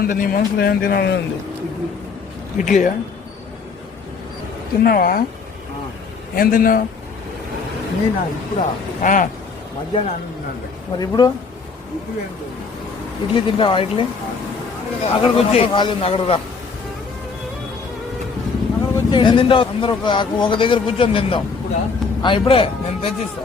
అంటే నీ మనసులో ఏం తినాలని ఉంది? ఇడ్లీయా తిన్నావా? ఏం తిన్నావు? ఇప్పుడు మధ్యాహ్నం మరి ఇప్పుడు ఇడ్లీ తింటావా? ఇడ్లీ అక్కడికి వచ్చి ఖాళీ ఉంది, అక్కడ రా. అక్కడికి వచ్చి ఏం తింటావు? అందరూ ఒక దగ్గర కూర్చొని తిందాం. ఇప్పుడే నేను తెచ్చిస్తా.